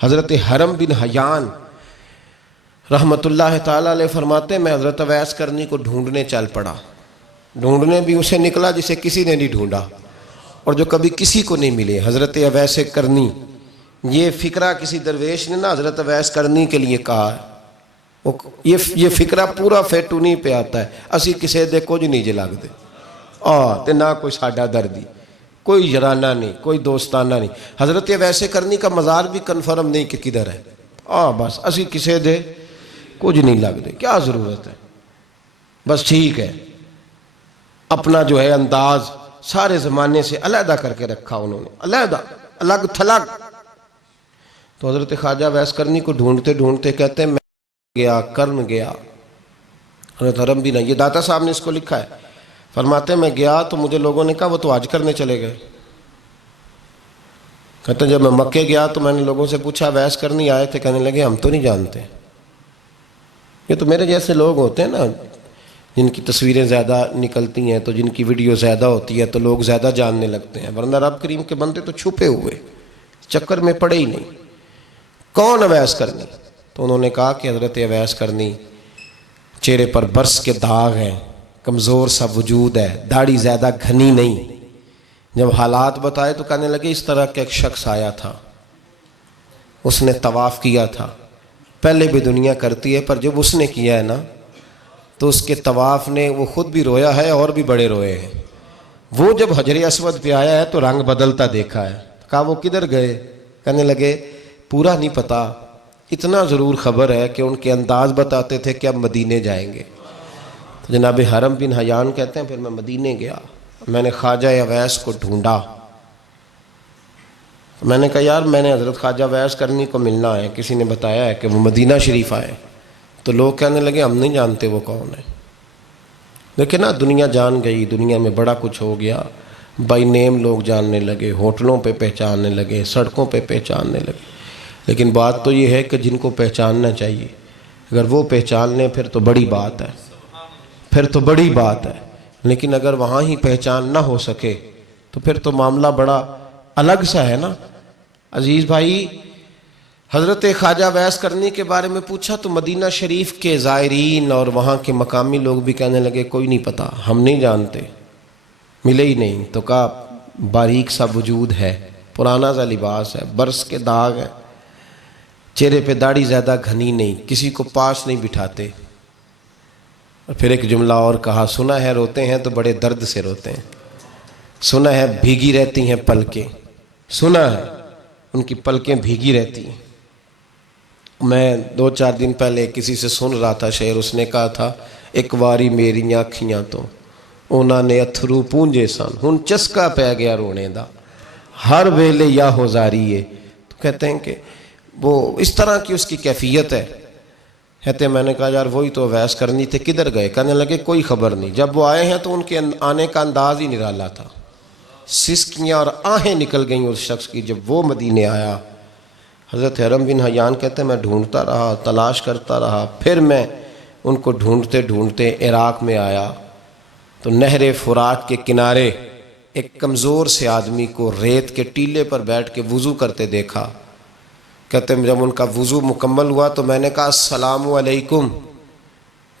حضرت حرم بن حیان رحمت اللہ تعالیٰ علیہ فرماتے ہیں میں حضرت اویس کرنی کو ڈھونڈنے چل پڑا. ڈھونڈنے بھی اسے نکلا جسے کسی نے نہیں ڈھونڈا اور جو کبھی کسی کو نہیں ملے. حضرت اویس کرنی، یہ فکرہ کسی درویش نے نا حضرت اویس کرنی کے لیے کہا ہے. یہ فکرہ پورا فیٹونی پہ آتا ہے. اسی کسے دے کچھ نہیں جے لگ دے تے نہ کوئی ساڈا دردی، کوئی یارانہ نہیں، کوئی دوستانہ نہیں. حضرت اویس کرنی کا مزار بھی کنفرم نہیں کہ کدھر ہے. بس اسی کسے دے کچھ نہیں لگ دے، کیا ضرورت ہے. بس ٹھیک ہے، اپنا جو ہے انداز سارے زمانے سے علیحدہ کر کے رکھا انہوں نے، علیحدہ، الگ تھلگ. تو حضرت خواجہ اویس کرنی کو ڈھونڈتے ڈھونڈتے کہتے ہیں میں گیا، کرن گیا. حضرت حرم بھی نہیں، یہ داتا صاحب نے اس کو لکھا ہے. فرماتے ہیں میں گیا تو مجھے لوگوں نے کہا وہ تو حج کرنے چلے گئے. کہتے ہیں جب میں مکے گیا تو میں نے لوگوں سے پوچھا اویس کرنی آئے تھے؟ کہنے لگے ہم تو نہیں جانتے. یہ تو میرے جیسے لوگ ہوتے ہیں نا جن کی تصویریں زیادہ نکلتی ہیں تو جن کی ویڈیو زیادہ ہوتی ہے تو لوگ زیادہ جاننے لگتے ہیں، ورنہ رب کریم کے بندے تو چھپے ہوئے چکر میں پڑے ہی نہیں. کون اویس کرنی؟ تو انہوں نے کہا کہ حضرت اویس کرنی، چہرے پر برس کے داغ ہیں، کمزور سا وجود ہے، داڑھی زیادہ گھنی نہیں. جب حالات بتائے تو کہنے لگے اس طرح کا ایک شخص آیا تھا، اس نے طواف کیا تھا. پہلے بھی دنیا کرتی ہے پر جب اس نے کیا ہے نا تو اس کے طواف نے وہ خود بھی رویا ہے اور بھی بڑے روئے ہیں. وہ جب حجر اسود پہ آیا ہے تو رنگ بدلتا دیکھا ہے. کہا وہ کدھر گئے؟ کہنے لگے پورا نہیں پتا، اتنا ضرور خبر ہے کہ ان کے انداز بتاتے تھے کہ اب مدینے جائیں گے. تو جناب حرم بن حیان کہتے ہیں پھر میں مدینے گیا، میں نے خواجہ اویس کو ڈھونڈا. میں نے کہا یار میں نے حضرت خواجہ اویس کرنی کو ملنا ہے، کسی نے بتایا ہے کہ وہ مدینہ شریف آئے. تو لوگ کہنے لگے ہم نہیں جانتے وہ کون ہے. لیکن نا دنیا جان گئی، دنیا میں بڑا کچھ ہو گیا، بائی نیم لوگ جاننے لگے، ہوٹلوں پہ پہچاننے لگے، سڑکوں پہ پہچاننے لگے. لیکن بات تو یہ ہے کہ جن کو پہچاننا چاہیے اگر وہ پہچان لیں پھر تو بڑی بات ہے، پھر تو بڑی بات ہے. لیکن اگر وہاں ہی پہچان نہ ہو سکے تو پھر تو معاملہ بڑا الگ سا ہے نا. عزیز بھائی، حضرت خواجہ اویس کرنی کے بارے میں پوچھا تو مدینہ شریف کے زائرین اور وہاں کے مقامی لوگ بھی کہنے لگے کوئی نہیں پتا، ہم نہیں جانتے، ملے ہی نہیں. تو کہا باریک سا وجود ہے، پرانا سا لباس ہے، برس کے داغ ہے، چہرے پہ داڑھی زیادہ گھنی نہیں، کسی کو پاس نہیں بٹھاتے. اور پھر ایک جملہ اور کہا سنا ہے روتے ہیں تو بڑے درد سے روتے ہیں، سنا ہے بھیگی رہتی ہیں پلکیں، سنا ہے ان کی پلکیں بھیگی رہتی ہیں. میں 2-4 دن پہلے کسی سے سن رہا تھا شعر، اس نے کہا تھا ایک واری میری آنکھیاں تو انہوں نے اتھرو پونجے سن ہن چسکا پہ گیا رونے دا ہر ویلے یا ہو زاری ہے. تو کہتے ہیں کہ وہ اس طرح کی اس کی کیفیت ہے. کہتے ہیں میں نے کہا یار وہی تو اویس کرنی تھے، کدھر گئے؟ کہنے لگے کوئی خبر نہیں. جب وہ آئے ہیں تو ان کے آنے کا انداز ہی نرالا تھا، سسکیاں اور آہیں نکل گئیں اس شخص کی جب وہ مدینے آیا. حضرت حرم بن حیان کہتے ہیں میں ڈھونڈتا رہا، تلاش کرتا رہا، پھر میں ان کو ڈھونڈتے ڈھونڈتے عراق میں آیا تو نہر فرات کے کنارے ایک کمزور سے آدمی کو ریت کے ٹیلے پر بیٹھ کے وضو کرتے دیکھا. کہتے ہیں جب ان کا وضو مکمل ہوا تو میں نے کہا السلام علیکم.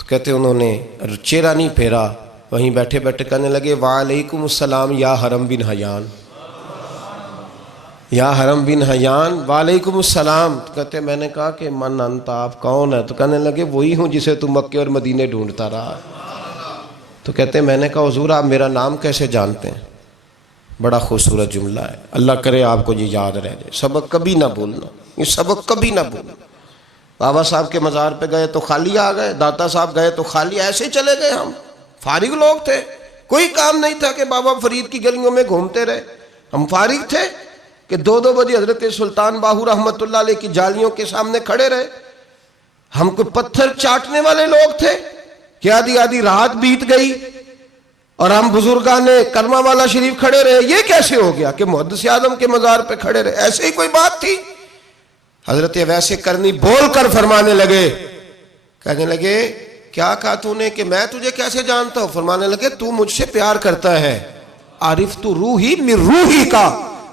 تو کہتے ہیں انہوں نے چہرہ نہیں پھیرا، وہیں بیٹھے بیٹھے کہنے لگے وعلیکم السلام یا حرم بن حیان، یا حرم بن حیان وعلیکم السلام. تو کہتے ہیں میں نے کہا کہ من انت، آپ کون ہے؟ تو کہنے لگے وہی ہوں جسے تم مکے اور مدینے ڈھونڈتا رہا. تو کہتے ہیں میں نے کہا حضور آپ میرا نام کیسے جانتے ہیں؟ بڑا خوبصورت جملہ ہے، اللہ کرے آپ کو یہ یاد رہ جائے. سبق کبھی نہ بھولنا، یہ سبق کبھی نہ بھولنا. بابا صاحب کے مزار پہ گئے تو خالی آ گئے، داتا صاحب گئے تو خالی، ایسے ہی چلے گئے. ہم فارغ لوگ تھے، کوئی کام نہیں تھا کہ بابا فرید کی گلیوں میں گھومتے رہے. ہم فارغ تھے کہ 2 بجے حضرت سلطان باہو رحمت اللہ علیہ کی جالیوں کے سامنے کھڑے رہے. ہم کوئی پتھر چاٹنے والے لوگ تھے کہ آدھی رات بیت گئی اور ہم بزرگان کرما والا شریف کھڑے رہے. یہ کیسے ہو گیا کہ محدث اعظم کے مزار پہ کھڑے رہے؟ ایسے ہی کوئی بات تھی؟ حضرت اویس کرنی بول کر فرمانے لگے، کہنے لگے کیا کہا تو نے کہ میں تجھے کیسے جانتا ہوں؟ فرمانے لگے تو مجھ سے پیار کرتا ہے، عارف تو روحی من روحی کا،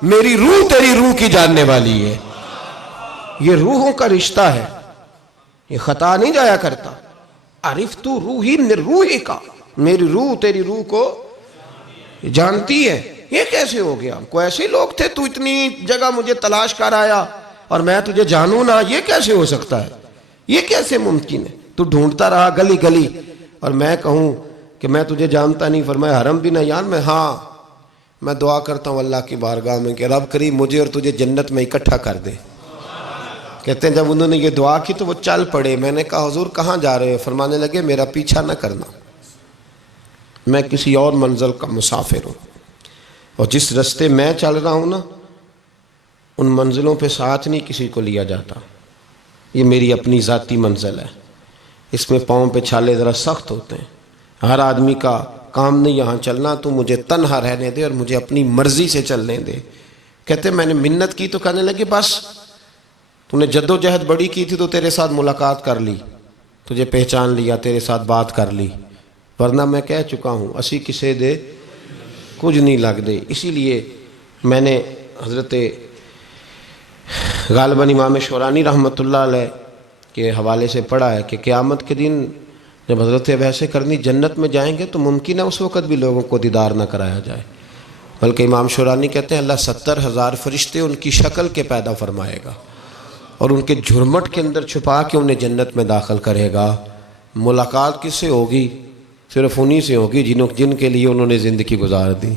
میری روح تیری روح کی جاننے والی ہے. یہ روحوں کا رشتہ ہے، یہ خطا نہیں جایا کرتا۔ عرفت روحی من روحی کا، میری روح تیری روح کو جانتی ہے۔ یہ کیسے ہو گیا؟ کوئی ایسے لوگ تھے تو اتنی جگہ مجھے تلاش کر آیا اور میں تجھے جانوں نہ؟ یہ کیسے ہو سکتا ہے؟ یہ کیسے ممکن ہے؟ تو ڈھونڈتا رہا گلی گلی اور میں کہوں کہ میں تجھے جانتا نہیں، فرمایا حرم بھی نہ جان میں، ہاں میں دعا کرتا ہوں اللہ کی بارگاہ میں کہ رب کریم مجھے اور تجھے جنت میں اکٹھا کر دے۔ کہتے ہیں جب انہوں نے یہ دعا کی تو وہ چل پڑے۔ میں نے کہا حضور کہاں جا رہے ہیں؟ فرمانے لگے میرا پیچھا نہ کرنا، میں کسی اور منزل کا مسافر ہوں، اور جس رستے میں چل رہا ہوں نا ان منزلوں پہ ساتھ نہیں کسی کو لیا جاتا، یہ میری اپنی ذاتی منزل ہے، اس میں پاؤں پہ چھالے ذرا سخت ہوتے ہیں، ہر آدمی کا کام نہیں یہاں چلنا، تو مجھے تنہا رہنے دے اور مجھے اپنی مرضی سے چلنے دے۔ کہتے میں نے منت کی تو کہنے لگے بس تو نے جد و جہد بڑی کی تھی تو تیرے ساتھ ملاقات کر لی، تجھے پہچان لیا، تیرے ساتھ بات کر لی، ورنہ میں کہہ چکا ہوں اسی کسے دے کچھ نہیں لگ دے۔ اسی لیے میں نے حضرت غالباً امام شورانی رحمۃ اللہ علیہ کے حوالے سے پڑھا ہے کہ قیامت کے دن جب حضرت ویسے کرنی جنت میں جائیں گے تو ممکن ہے اس وقت بھی لوگوں کو دیدار نہ کرایا جائے، بلکہ امام شورانی کہتے ہیں اللہ 70,000 فرشتے ان کی شکل کے پیدا فرمائے گا اور ان کے جھرمٹ کے اندر چھپا کے انہیں جنت میں داخل کرے گا۔ ملاقات کس سے ہوگی؟ صرف انہی سے ہوگی جن کے لیے انہوں نے زندگی گزار دی،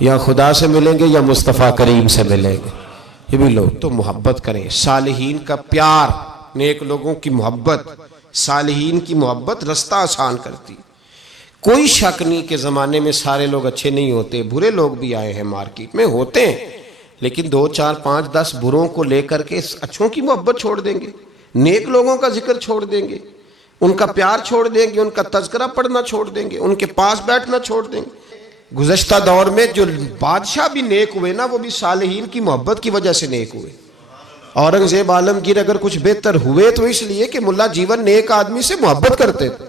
یا خدا سے ملیں گے یا مصطفیٰ کریم سے ملیں گے۔ یہ بھی لوگ تو محبت کریں، صالحین کا پیار، نیک لوگوں کی محبت، صالحین کی محبت رستہ آسان کرتی۔ کوئی شک نہیں کہ زمانے میں سارے لوگ اچھے نہیں ہوتے، برے لوگ بھی آئے ہیں مارکیٹ میں، ہوتے ہیں، لیکن 2 4 5 10 بروں کو لے کر کے اچھوں کی محبت چھوڑ دیں گے، نیک لوگوں کا ذکر چھوڑ دیں گے، ان کا پیار چھوڑ دیں گے، ان کا تذکرہ پڑھنا چھوڑ دیں گے، ان کے پاس بیٹھنا چھوڑ دیں گے۔ گزشتہ دور میں جو بادشاہ بھی نیک ہوئے نا وہ بھی صالحین کی محبت کی وجہ سے نیک ہوئے۔ اورنگزیب عالمگیر اگر کچھ بہتر ہوئے تو اس لیے کہ ملا جیون نیک آدمی سے محبت کرتے تھے۔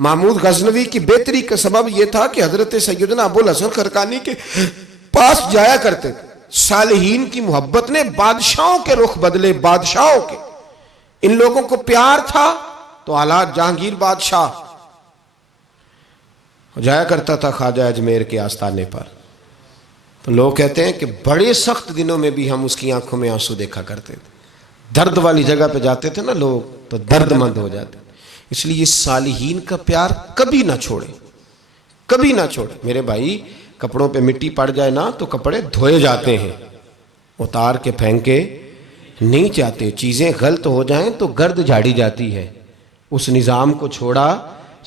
محمود غزنوی کی بہتری کا سبب یہ تھا کہ حضرت سیدنا ابوالحسن خرقانی کے پاس جایا کرتے تھے۔ صالحین کی محبت نے بادشاہوں کے رخ بدلے، بادشاہوں کے۔ ان لوگوں کو پیار تھا تو حالات جہانگیر بادشاہ جایا کرتا تھا خواجہ اجمیر کے آستانے پر، تو لوگ کہتے ہیں کہ بڑے سخت دنوں میں بھی ہم اس کی آنکھوں میں آنسو دیکھا کرتے تھے۔ درد والی جگہ پہ جاتے تھے نا لوگ تو درد مند ہو جاتے، اس لیے صالحین کا پیار کبھی نہ چھوڑے، کبھی نہ چھوڑے۔ میرے بھائی کپڑوں پہ مٹی پڑ جائے نا تو کپڑے دھوئے جاتے ہیں، اتار کے پھینکے نہیں چاہتے۔ چیزیں غلط ہو جائیں تو گرد جھاڑی جاتی ہے، اس نظام کو چھوڑا۔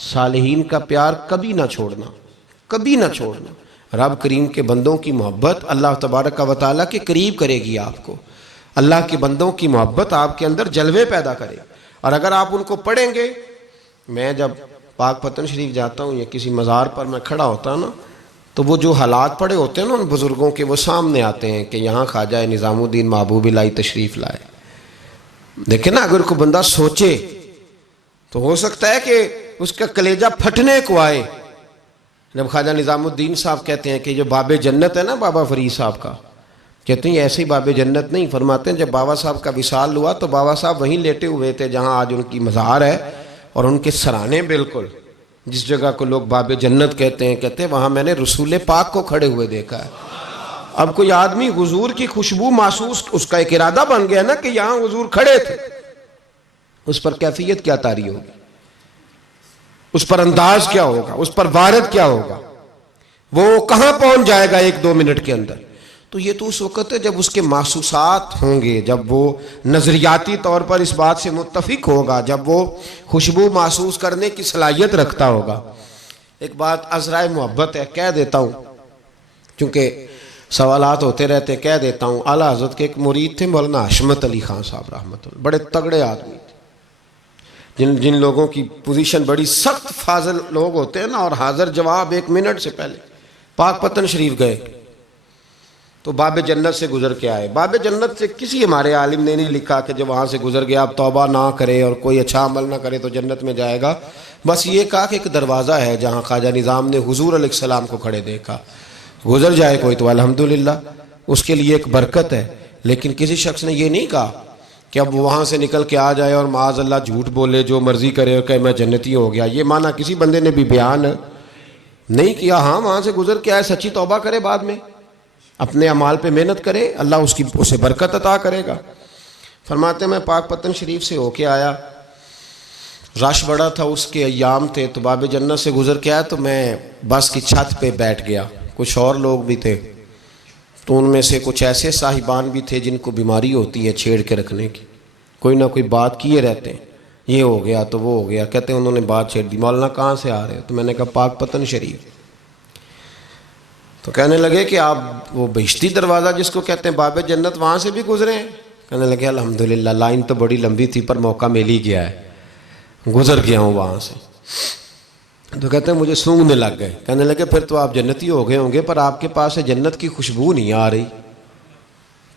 صالحین کا پیار کبھی نہ چھوڑنا، کبھی نہ چھوڑنا۔ رب کریم کے بندوں کی محبت اللہ تبارک و تعالیٰ کے قریب کرے گی آپ کو، اللہ کے بندوں کی محبت آپ کے اندر جلوے پیدا کرے۔ اور اگر آپ ان کو پڑھیں گے، میں جب پاک پتن شریف جاتا ہوں یا کسی مزار پر میں کھڑا ہوتا ہوں نا تو وہ جو حالات پڑے ہوتے ہیں نا ان بزرگوں کے، وہ سامنے آتے ہیں کہ یہاں خواجہ نظام الدین محبوب الہی تشریف لائے۔ دیکھیں نا اگر کوئی بندہ سوچے تو ہو سکتا ہے کہ اس کا کلیجہ پھٹنے کو آئے جب خواجہ نظام الدین صاحب کہتے ہیں کہ جو باب جنت ہے نا بابا فرید صاحب کا، کہتے ہیں یہ ایسے ہی باب جنت نہیں، فرماتے ہیں جب بابا صاحب کا وصال ہوا تو بابا صاحب وہیں لیٹے ہوئے تھے جہاں آج ان کی مزار ہے، اور ان کے سرانے بالکل جس جگہ کو لوگ باب جنت کہتے ہیں وہاں میں نے رسول پاک کو کھڑے ہوئے دیکھا ہے۔ اب کوئی آدمی حضور کی خوشبو محسوس، اس کا ایک ارادہ بن گیا نا کہ یہاں حضور کھڑے تھے، اس پر کیفیت کیا طاری ہوگی، اس پر انداز کیا ہوگا، اس پر وارد کیا ہوگا، وہ کہاں پہنچ جائے گا 1-2 منٹ کے اندر۔ تو یہ تو اس وقت ہے جب اس کے محسوسات ہوں گے، جب وہ نظریاتی طور پر اس بات سے متفق ہوگا، جب وہ خوشبو محسوس کرنے کی صلاحیت رکھتا ہوگا۔ ایک بات عذرائے محبت ہے، کہہ دیتا ہوں چونکہ سوالات ہوتے رہتے، کہہ دیتا ہوں۔ اعلیٰ حضرت کے ایک مرید تھے مولانا حشمت علی خان صاحب رحمۃ اللہ، بڑے تگڑے آدمی تھے، جن لوگوں کی پوزیشن بڑی سخت فاضل لوگ ہوتے ہیں نا، اور حاضر جواب 1 منٹ سے پہلے پاک پتن شریف گئے تو باب جنت سے گزر کے آئے۔ باب جنت سے کسی ہمارے عالم نے نہیں لکھا کہ جب وہاں سے گزر گیا اب توبہ نہ کرے اور کوئی اچھا عمل نہ کرے تو جنت میں جائے گا، بس یہ کہا کہ ایک دروازہ ہے جہاں خواجہ نظام نے حضور علیہ السلام کو کھڑے دیکھا، گزر جائے کوئی تو الحمدللہ اس کے لیے ایک برکت ہے۔ لیکن کسی شخص نے یہ نہیں کہا کہ اب وہاں سے نکل کے آ جائے اور معاذ اللہ جھوٹ بولے، جو مرضی کرے اور کہ میں جنتی ہو گیا، یہ معنی کسی بندے نے بھی بیان نہیں کیا۔ ہاں وہاں سے گزر کے آئے، سچی توبہ کرے، بعد میں اپنے اعمال پہ محنت کرے، اللہ اسے برکت عطا کرے گا۔ فرماتے ہیں میں پاک پتن شریف سے ہو کے آیا، رش بڑا تھا، اس کے ایام تھے، تو باب جنت سے گزر کے آیا تو میں بس کی چھت پہ بیٹھ گیا۔ کچھ اور لوگ بھی تھے، تو ان میں سے کچھ ایسے صاحبان بھی تھے جن کو بیماری ہوتی ہے چھیڑ کے رکھنے کی، کوئی نہ کوئی بات کیے رہتے ہیں، یہ ہو گیا تو وہ ہو گیا، کہتے ہیں انہوں نے بات چھیڑ دی، مولانا کہاں سے آ رہے ہو؟ تو میں نے کہا پاک پتن شریف۔ تو کہنے لگے کہ آپ وہ بہشتی دروازہ جس کو کہتے ہیں باب جنت، وہاں سے بھی گزرے ہیں؟ کہنے لگے الحمدللہ، لائن تو بڑی لمبی تھی پر موقع مل ہی گیا ہے، گزر گیا ہوں وہاں سے۔ تو کہتے ہیں مجھے سونگنے لگ گئے۔ کہنے لگے پھر تو آپ جنتی ہو گئے ہوں گے، پر آپ کے پاس سے جنت کی خوشبو نہیں آ رہی۔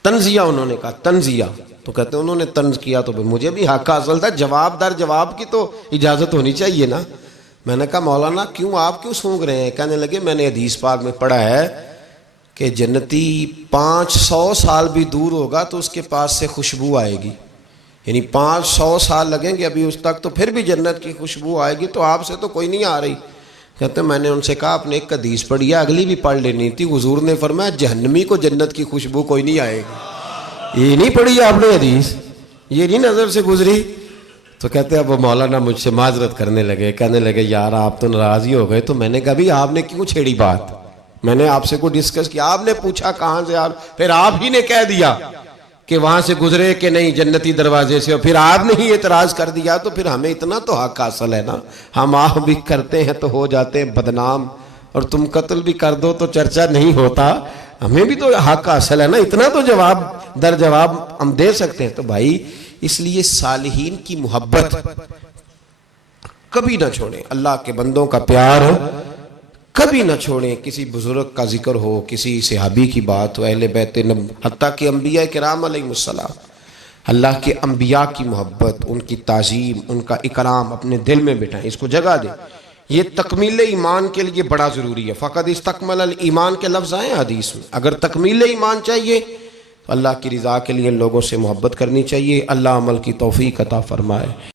تنزیہ انہوں نے کہا، تنزیہ۔ تو کہتے ہیں انہوں نے طنز کیا تو مجھے بھی حق حاصل تھا، جواب در جواب کی تو اجازت ہونی چاہیے نا۔ میں نے کہا مولانا کیوں، آپ کیوں سونگ رہے ہیں؟ کہنے لگے میں نے حدیث پاک میں پڑھا ہے کہ جنتی 500 سال بھی دور ہوگا تو اس کے پاس سے خوشبو آئے گی، یعنی 500 سال لگیں گے ابھی اس تک، تو پھر بھی جنت کی خوشبو آئے گی، تو آپ سے تو کوئی نہیں آ رہی۔ کہتے ہیں میں نے ان سے کہا آپ نے ایک حدیث پڑھی ہے، اگلی بھی پڑھ لینی تھی، حضور نے فرمایا جہنمی کو جنت کی خوشبو کوئی نہیں آئے گی۔ یہ نہیں پڑھی آپ نے حدیث، یہ نہیں نظر سے گزری؟ تو کہتے ہیں اب وہ مولانا مجھ سے معذرت کرنے لگے، کہنے لگے یار آپ تو ناراض ہی ہو گئے۔ تو میں نے کہا بھی آپ نے کیوں چھیڑی بات؟ میں نے آپ سے کوئی ڈسکس کیا؟ آپ نے پوچھا کہاں سے، پھر آپ ہی نے کہہ دیا کہ وہاں سے گزرے کہ نہیں جنتی دروازے سے، اور پھر آپ نے ہی اعتراض کر دیا، تو پھر ہمیں اتنا تو حق حاصل ہے نا۔ ہم آپ بھی کرتے ہیں تو ہو جاتے ہیں بدنام، اور تم قتل بھی کر دو تو چرچا نہیں ہوتا، ہمیں بھی تو حق حاصل ہے نا، اتنا تو جواب در جواب ہم دے سکتے ہیں۔ تو بھائی اس لیے صالحین کی محبت کبھی نہ چھوڑیں، اللہ کے بندوں کا پیار کبھی نہ چھوڑیں، کسی بزرگ کا ذکر ہو، کسی صحابی کی بات ہو، اہل بیت حتیٰ کہ انبیاء کرام علیہ السلام، اللہ کے انبیاء کی محبت، ان کی تعظیم، ان کا اکرام اپنے دل میں بٹھائیں، اس کو جگہ دیں۔ یہ تکمیل ایمان کے لیے بڑا ضروری ہے۔ فقد استکمل الایمان کے لفظ آئے حدیث میں، اگر تکمیل ایمان چاہیے تو اللہ کی رضا کے لیے لوگوں سے محبت کرنی چاہیے۔ اللہ عمل کی توفیق عطا فرمائے۔